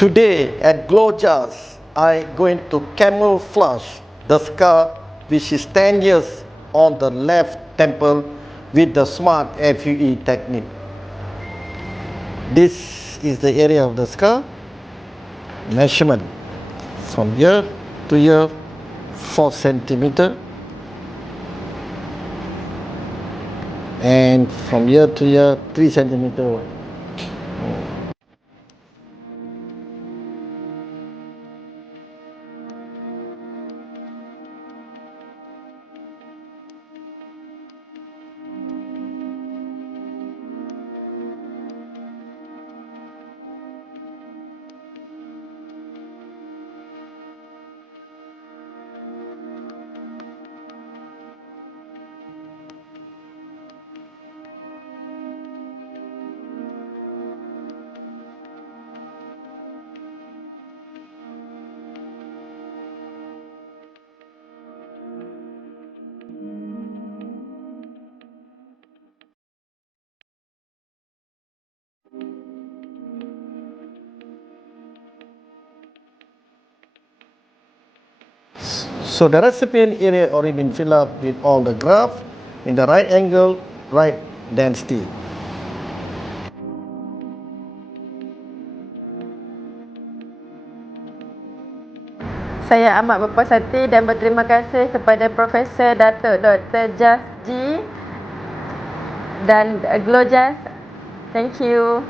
Today at Glojas, I going to camouflage the scar which is 10 years on the left temple with the smart FUE technique. This is the area of the scar. Measurement from here to here 4 centimeter, and from here to here 3 centimeter. So the recipient area already been filled up with all the graph in the right angle, right density. Saya amat berpuas hati dan berterima kasih kepada Profesor Datuk Dr. Jas G dan Glojas. Thank you.